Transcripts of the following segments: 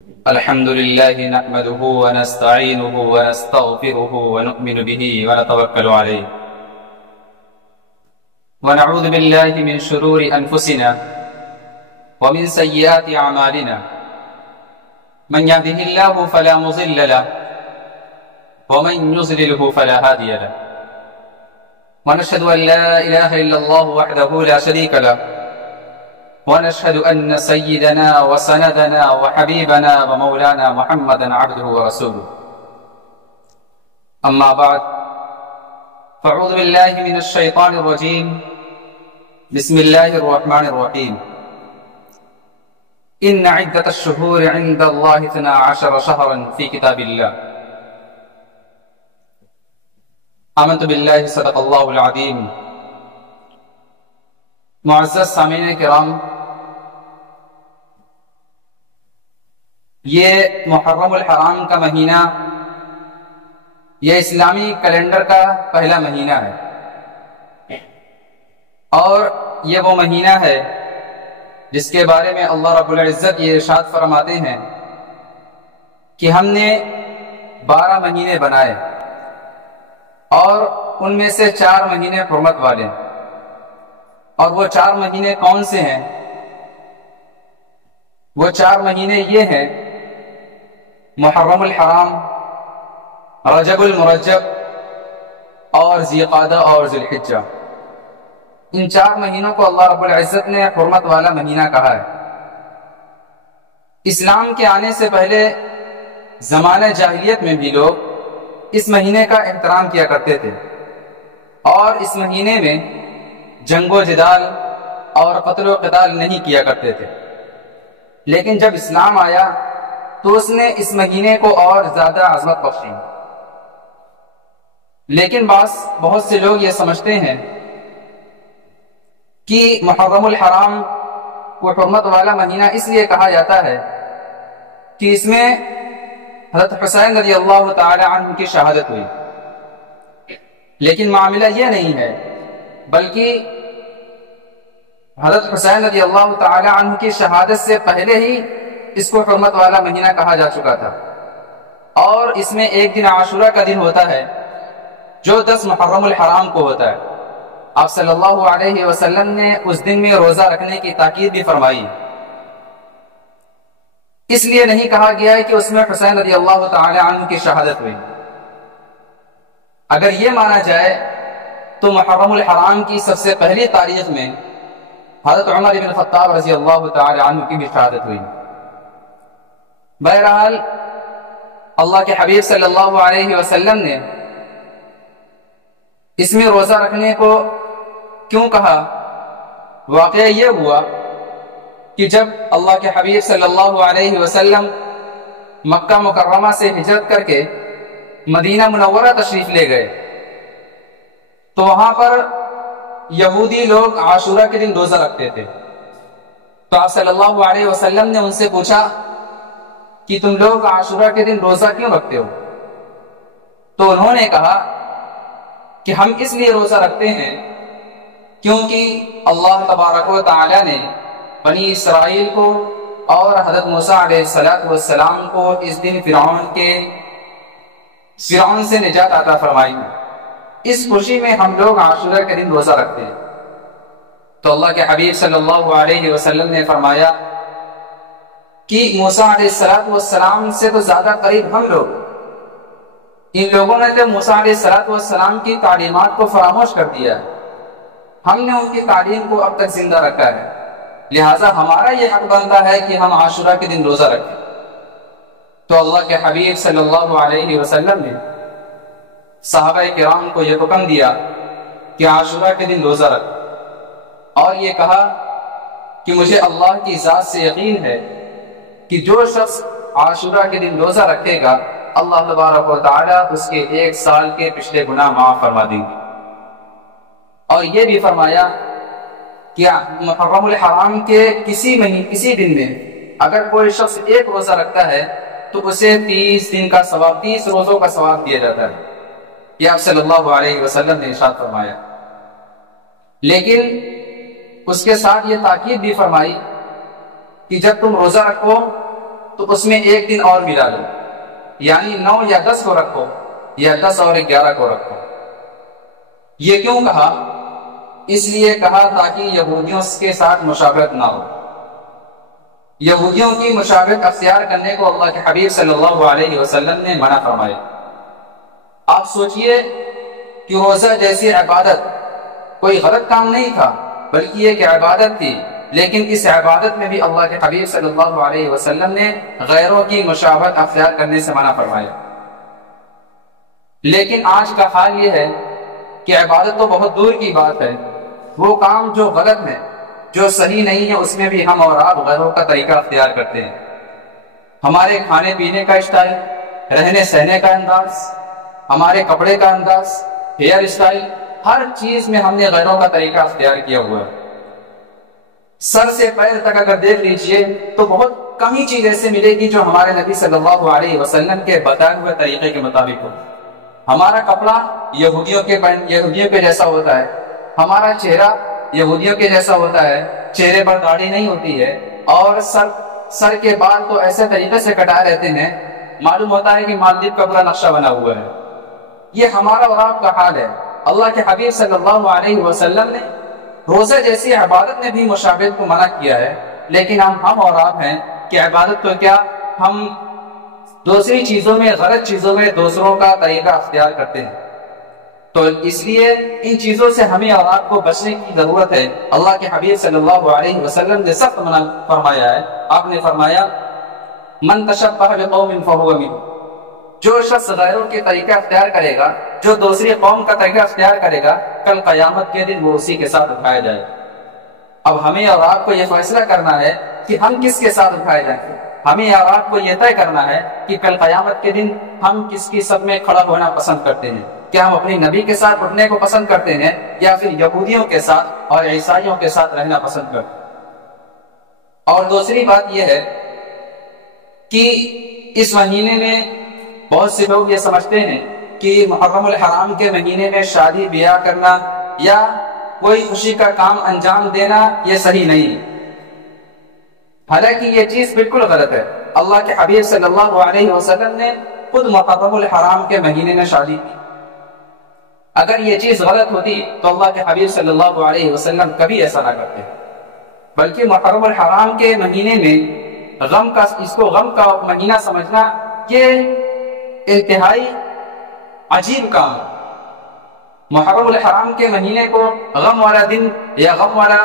الحمد لله نحمده ونستعينه ونستغفره ونؤمن به ونتوكل عليه ونعوذ بالله من شرور أنفسنا ومن سيئات أعمالنا من يهده الله فلا مضل له ومن يضلله فلا هادي له ونشهد أن لا إله إلا الله وحده لا شريك له ونشهد أن سيدنا وسندنا وحبيبنا ومولانا محمدا عبده ورسوله أما بعد فأعوذ بالله من الشيطان الرجيم بسم الله الرحمن الرحيم إن عدة الشهور عند الله 12 شهرا في كتاب الله آمنت بالله صدق الله العظيم معزز سامعین کرام، یہ محرم الحرام کا مہینہ یہ اسلامی کیلنڈر کا پہلا مہینہ ہے، اور یہ وہ مہینہ ہے جس کے بارے میں اللہ رب العزت یہ ارشاد فرماتے ہیں کہ ہم نے 12 مہینے بنائے اور ان میں سے 4 مہینے حرمت والے، اور وہ 4 مہینے کون سے ہیں؟ وہ 4 مہینے یہ ہیں: محرم الحرام، رجب المرجب اور ذی القعدہ اور ذی الحجہ۔ ان 4 مہینوں کو اللہ رب العزت نے حرمت والا مہینہ کہا ہے۔ اسلام کے آنے سے پہلے زمانہ جاہلیت میں بھی لوگ اس مہینے کا احترام کیا کرتے تھے، اور اس مہینے میں جنگ و جدال اور قتل و قتال نہیں کیا کرتے تھے۔ لیکن جب اسلام آیا تو اس نے اس مہینے کو اور زیادہ عظمت بخشی۔ لیکن بہت سے لوگ یہ سمجھتے ہیں کہ محرم الحرام کو حرمت والا مہینہ اس لیے کہا جاتا ہے کہ اس میں حضرت حسین رضی اللہ تعالی عنہ کی شہادت ہوئی۔ لیکن معاملہ یہ نہیں ہے، بلکہ حضرت حسین رضی اللہ تعالی عنہ کی شہادت سے پہلے ہی اس کو حرمت والا مہینہ کہا جا چکا تھا، اور اس میں ایک دن عاشورہ کا دن ہوتا ہے جو 10 محرم الحرام کو ہوتا ہے۔ آپ صلی اللہ علیہ وسلم نے اس دن میں روزہ رکھنے کی تاکید بھی فرمائی۔ اس لیے نہیں کہا گیا ہے کہ اس میں حسین رضی اللہ تعالی عنہ کی شہادت ہوئی۔ اگر یہ مانا جائے تو محرم الحرام کی سب سے پہلی تاریخ میں حضرت عمر بن خطاب رضی اللہ تعالی عنہ کی بھی شہادت ہوئی۔ بہرحال اللہ کے حبیب صلی اللہ علیہ وسلم نے اس میں روزہ رکھنے کو کیوں کہا؟ واقعہ یہ ہوا کہ جب اللہ کے حبیب صلی اللہ علیہ وسلم مکہ مکرمہ سے ہجرت کر کے مدینہ منورہ تشریف لے گئے تو وہاں پر یہودی لوگ عاشورہ کے دن روزہ رکھتے تھے۔ تو آپ صلی اللہ علیہ وسلم نے ان سے پوچھا کہ تم لوگ عاشورہ کے دن روزہ کیوں رکھتے ہو؟ تو انہوں نے کہا کہ ہم اس لیے روزہ رکھتے ہیں کیونکہ اللہ تبارک و تعالی نے بنی اسرائیل کو اور حضرت موسیٰ علیہ السلام کو اس دن فرعون سے نجات عطا فرمائی۔ اس خوشی میں ہم لوگ عاشورہ کے دن روزہ رکھتے ہیں۔ تو اللہ کے حبیب صلی اللہ علیہ وسلم نے فرمایا کہ موسیٰ علیہ السلام سے تو زیادہ قریب ہم لوگ، ان لوگوں نے تو موسیٰ علیہ السلام کی تعلیمات کو فراموش کر دیا ہے، ہم نے ان کی تعلیم کو اب تک زندہ رکھا ہے، لہٰذا ہمارا یہ حق بنتا ہے کہ ہم عاشورہ کے دن روزہ رکھیں۔ تو اللہ کے حبیب صلی اللہ علیہ وسلم نے صحابہ کرام کو یہ حکم دیا کہ عاشورہ کے دن روزہ رکھ، اور یہ کہا کہ مجھے اللہ کی ذات سے یقین ہے کہ جو شخص عاشورہ کے دن روزہ رکھے گا اللہ تبارک و تعالی اس کے 1 سال کے پچھلے گناہ معاف فرما دیں گے۔ اور یہ بھی فرمایا کہ محرم الحرام کے کسی دن میں اگر کوئی شخص 1 روزہ رکھتا ہے تو اسے 30 دن کا ثواب، 30 روزوں کا ثواب دیا جاتا ہے۔ یہ آپ صلی اللہ علیہ وسلم نے ارشاد فرمایا۔ لیکن اس کے ساتھ یہ تاکید بھی فرمائی کہ جب تم روزہ رکھو تو اس میں ایک دن اور ملا لو، یعنی 9 یا 10 کو رکھو، یا 10 اور 11 کو رکھو۔ یہ کیوں کہا؟ اس لیے کہا تاکہ یہودیوں کے ساتھ مشابہت نہ ہو۔ یہودیوں کی مشابہت اختیار کرنے کو اللہ کے حبیب صلی اللہ علیہ وسلم نے منع فرمایا۔ آپ سوچئے کہ روزہ جیسی عبادت کوئی غلط کام نہیں تھا، بلکہ ایک عبادت تھی، لیکن اس عبادت میں بھی اللہ کے حبیب صلی اللہ علیہ وسلم نے غیروں کی مشابہت اختیار کرنے سے منع فرمایا۔ لیکن آج کا حال یہ ہے کہ عبادت تو بہت دور کی بات ہے، وہ کام جو غلط ہے، جو صحیح نہیں ہے، اس میں بھی ہم اور آپ غیروں کا طریقہ اختیار کرتے ہیں۔ ہمارے کھانے پینے کا اسٹائل، رہنے سہنے کا انداز، ہمارے کپڑے کا انداز، ہیئر اسٹائل، ہر چیز میں ہم نے غیروں کا طریقہ اختیار کیا ہوا ہے۔ سر سے پیر تک اگر دیکھ لیجئے تو بہت کم ہی چیز ایسے ملے گی جو ہمارے نبی صلی اللہ علیہ وسلم کے بتائے ہوئے طریقے کے مطابق ہو۔ ہمارا کپڑا یہودیوں کے جیسا ہوتا ہے، ہمارا چہرہ یہودیوں کے جیسا ہوتا ہے، چہرے پر داڑھی نہیں ہوتی ہے، اور سر کے بال تو ایسے طریقے سے کٹائے رہتے ہیں، معلوم ہوتا ہے کہ مالدیپ کا پورا نقشہ بنا ہوا ہے۔ یہ ہمارا اور آپ کا حال ہے۔ اللہ کے حبیب صلی اللہ علیہ وسلم نے روزہ جیسی عبادت میں بھی مشابہت کو منع کیا ہے، لیکن ہم اور آپ ہیں کہ عبادت تو کیا، ہم دوسری چیزوں میں، غلط چیزوں میں دوسروں کا طریقہ اختیار کرتے ہیں۔ تو اس لیے ان چیزوں سے ہمیں اور آپ کو بچنے کی ضرورت ہے۔ اللہ کے حبیب صلی اللہ علیہ وسلم نے سخت منع فرمایا ہے۔ آپ نے فرمایا من تشبہ بقوم فہو منہم، جو شخص غیروں کے طریقہ اختیار کرے گا، جو دوسری قوم کا طریقہ اختیار کرے گا، کل قیامت کے دن وہ اسی کے ساتھ اٹھایا جائے۔ اب ہمیں اور آپ کو یہ فیصلہ کرنا ہے کہ ہم کس کے ساتھ اٹھائے جائیں گے۔ ہمیں اور آپ کو یہ طے کرنا ہے کہ کل قیامت کے دن ہم کس کی صف میں کھڑا ہونا پسند کرتے ہیں۔ کیا ہم اپنے نبی کے ساتھ اٹھنے کو پسند کرتے ہیں، یا پھر یہودیوں کے ساتھ اور عیسائیوں کے ساتھ رہنا پسند کرتے ہیں؟ اور دوسری بات یہ ہے کہ اس مہینے میں بہت سے لوگ یہ سمجھتے ہیں کہ محرم الحرام کے مہینے میں شادی بیاہ کرنا یا کوئی خوشی کا کام انجام دینا یہ صحیح نہیں ہے۔ حالانکہ یہ چیز بالکل غلط ہے۔ اللہ کے حبیب صلی اللہ علیہ وسلم نے خود محرم الحرام کے مہینے میں شادی کی۔ اگر یہ چیز غلط ہوتی تو اللہ کے حبیب صلی اللہ علیہ وسلم کبھی ایسا نہ کرتے، بلکہ محرم الحرام کے مہینے میں اس کو غم کا مہینہ سمجھنا یہ انتہائی عجیب کام ہے۔ محرم الحرام کے مہینے کو غم والا دن یا غم والا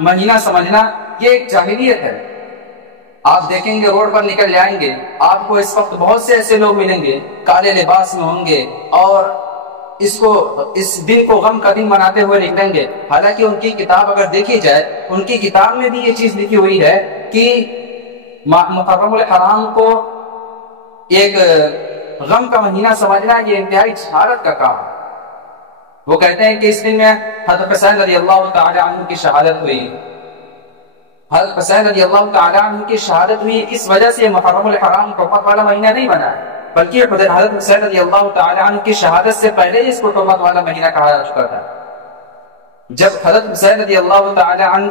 مہینہ سمجھنا یہ ایک جاہلیت ہے۔ آپ دیکھیں گے روڈ پر نکل جائیں گے، آپ کو اس وقت بہت سے ایسے لوگ ملیں گے، کالے لباس میں ہوں گے اور اس دن کو غم کا دن مناتے ہوئے نکلیں گے۔ حالانکہ ان کی کتاب اگر دیکھی جائے، ان کی کتاب میں بھی یہ چیز لکھی ہوئی ہے کہ محرم الحرام کو ایک غم کا مہینہ سمجھنا یہ انتہائی جہالت کا کام ہے۔ وہ کہتے ہیں کہ اس دن میں حضرت حسین رضی اللہ تعالی عنہ کی شہادت ہوئی۔ حضرت حسین رضی اللہ تعالی عنہ کی شہادت ہوئی، اس وجہ سے محرم الحرام تہمت والا مہینہ نہیں بنا ہے، بلکہ حضرت حسین رضی اللہ تعالی عنہ کی شہادت سے پہلے اس کو تہمت والا مہینہ کہا جا چکا تھا۔ جب حضرت حسین رضی اللہ تعالی عنہ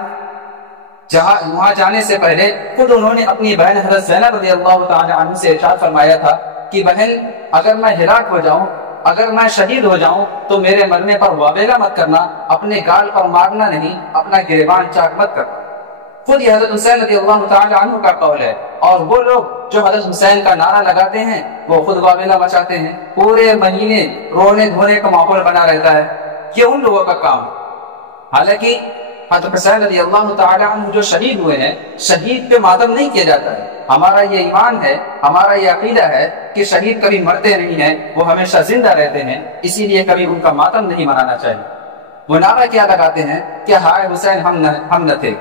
وہاں جانے سے پہلے خود انہوں نے اپنی بہن حضرت زینب رضی اللہ تعالی عنہ سے ارشاد فرمایا تھا کہ بہن، اگر میں ہلاک ہو جاؤں، اگر میں شہید ہو جاؤں تو میرے مرنے پر واویلا مت کرنا، اپنے گال پر مارنا نہیں، اپنا گریبان چاک مت کرنا۔ خود یہ حضرت حسین رضی اللہ تعالی عنہ کا قول ہے، اور وہ لوگ جو حضرت حسین کا نعرہ لگاتے ہیں وہ خود واویلا مچاتے ہیں، پورے مہینے رونے دھونے کا ماحول بنا رہتا ہے۔ یہ ان لوگوں کا کام ہے۔ حالانکہ حضرت حسین رضی اللہ تعالی عنہ جو شہید ہوئے ہیں، شہید پہ ماتم نہیں کیا جاتا ہے۔ ہمارا یہ ایمان ہے، ہمارا یہ عقیدہ ہے کہ شہید کبھی مرتے نہیں ہیں، وہ ہمیشہ زندہ رہتے ہیں، اسی لیے کبھی ان کا ماتم نہیں منانا چاہیے۔ وہ نعرہ کیا لگاتے ہیں کہ ہائے حسین ہم نہ تھے،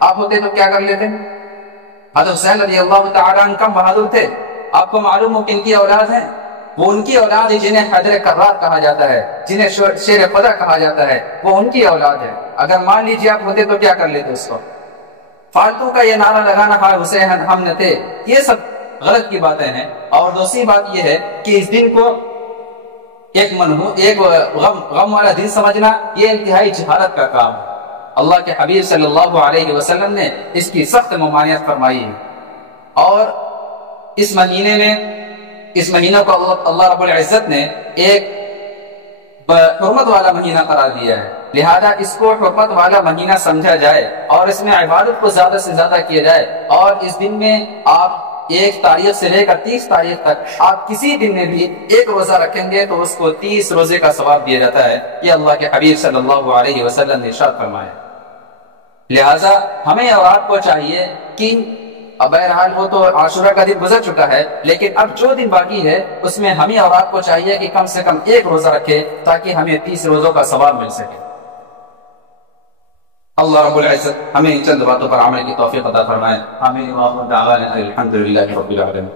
آپ ہوتے تو کیا کر لیتے۔ حضرت حسین رضی اللہ تعالی عنہ کم بہادر تھے، آپ کو معلوم ہو کہ ان کی اولاد ہیں، وہ ان کی اولاد ہے جنہیں حیدر کرار کہا جاتا ہے، جنہیں شیر خدا کہا جاتا ہے، وہ ان کی اولاد ہے۔ اگر مان لیجیے آپ ہوتے تو کیا کر لیتے اس کو۔ فالتو کا یہ نعرہ لگانا ہائے حسین ہم نہ تھے، یہ سب غلط کی باتیں ہیں۔ اور دوسری بات یہ ہے کہ اس دن کو ایک غم والا دن سمجھنا یہ انتہائی جہالت کا کام ہے۔ اللہ کے حبیب صلی اللہ علیہ وسلم نے اس کی سخت ممانعت فرمائی ہے۔ اور اس مہینے کو اللہ رب العزت نے ایک حرمت والا مہینہ قرار دیا ہے، لہذا اس کو حرمت والا مہینہ سمجھا جائے اور اس میں عبادت کو زیادہ سے زیادہ کیا جائے، اور اس دن میں آپ 1 تاریخ سے لے کر 30 تاریخ تک آپ کسی دن میں بھی ایک روزہ رکھیں گے تو اس کو 30 روزے کا ثواب دیا جاتا ہے، یہ اللہ کے حبیب صلی اللہ علیہ وسلم نے ارشاد فرمایا۔ لہذا ہمیں اور آپ کو چاہیے کہ بہرحال وہ تو عاشورہ کا دن گزر چکا ہے، لیکن اب جو دن باقی ہے اس میں ہمیں اور آپ کو چاہیے کہ کم سے کم ایک روزہ رکھے تاکہ ہمیں 30 روزوں کا ثواب مل سکے۔ اللہ رب العزت ہمیں ان چند باتوں پر عمل کی توفیق عطا فرمائے۔ آمین۔ الحمد للہ رب العالمین۔